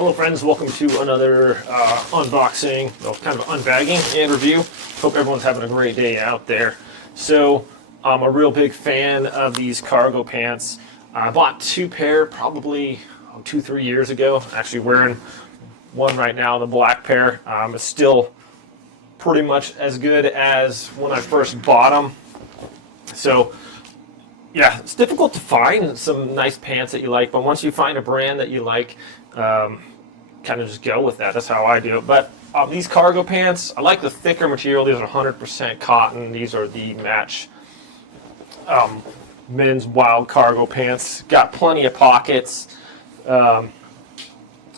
Hello friends, welcome to another unboxing, well, kind of unbagging and review. Hope everyone's having a great day out there. So I'm a real big fan of these cargo pants. I bought two pair probably 2-3 years ago. Actually wearing one right now, the black pair. It's still pretty much as good as when I first bought them. So yeah, it's difficult to find some nice pants that you like, but once you find a brand that you like, kind of just go with that. That's how I do it. But these cargo pants, I like the thicker material. These are 100% cotton. These are the Match men's wild cargo pants. Got plenty of pockets.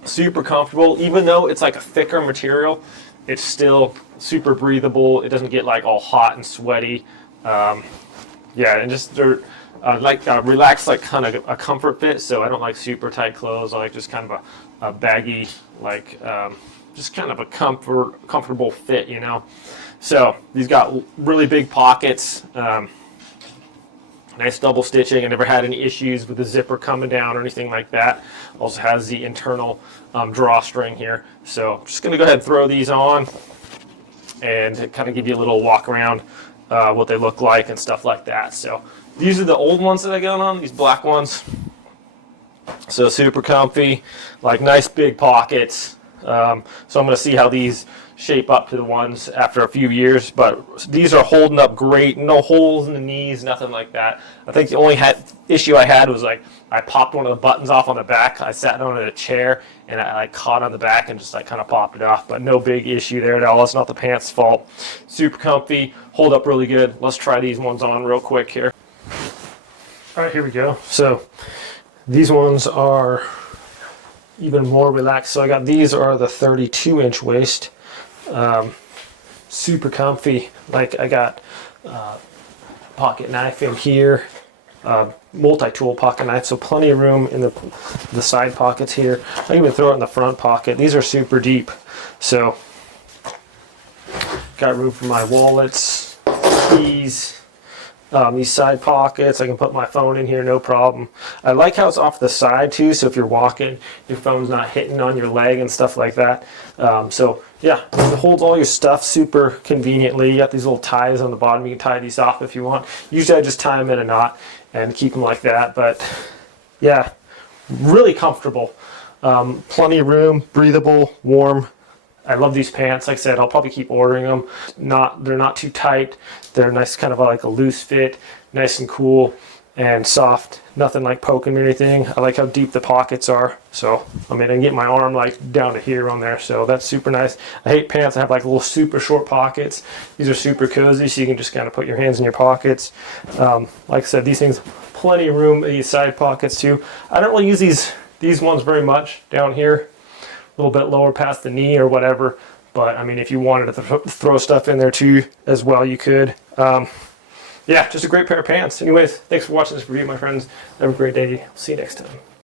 Super comfortable. Even though it's like a thicker material, it's still super breathable. It doesn't get like all hot and sweaty. Yeah, and just they're relaxed, like kind of a comfort fit. So I don't like super tight clothes. I like just kind of a baggy, like just kind of a comfortable fit, you know. So these got really big pockets. Nice double stitching. I never had any issues with the zipper coming down or anything like that. Also has the internal drawstring here. So I'm just going to go ahead and throw these on and kind of give you a little walk around what they look like and stuff like that. So these are the old ones that I got on, these black ones. So super comfy, like nice big pockets. So I'm going to see how these shape up to the ones after a few years, but these are holding up great. No holes in the knees, nothing like that. I think the only issue I had was like I popped one of the buttons off on the back. I sat down in a chair and I caught on the back and just like kind of popped it off, but no big issue there at all. It's not the pants' fault. Super comfy, hold up really good. Let's try these ones on real quick here. All right, here we go. So these ones are even more relaxed. So I got these are the 32-inch waist. Super comfy. Like I got pocket knife in here, multi-tool pocket knife, so plenty of room in the side pockets here. I can even throw it in the front pocket. These are super deep, so got room for my wallets, keys. These side pockets, I can put my phone in here, no problem. I like how it's off the side too, so if you're walking, your phone's not hitting on your leg and stuff like that. So yeah, it holds all your stuff super conveniently. You got these little ties on the bottom. You can tie these off if you want. Usually I just tie them in a knot and keep them like that, but yeah, really comfortable. Plenty of room, breathable, warm. I love these pants. Like I said, I'll probably keep ordering them. They're not too tight. They're nice, kind of like a loose fit, nice and cool and soft. Nothing like poking or anything. I like how deep the pockets are. So, I mean, I can get my arm like down to here on there. So that's super nice. I hate pants that have like little super short pockets. These are super cozy, so you can just kind of put your hands in your pockets. Like I said, these things, plenty of room in these side pockets too. I don't really use these ones very much down here. A little bit lower past the knee or whatever, but I mean if you wanted to throw stuff in there too as well, you could. Yeah, just a great pair of pants. Anyways, thanks for watching this review, my friends. Have a great day. See you next time.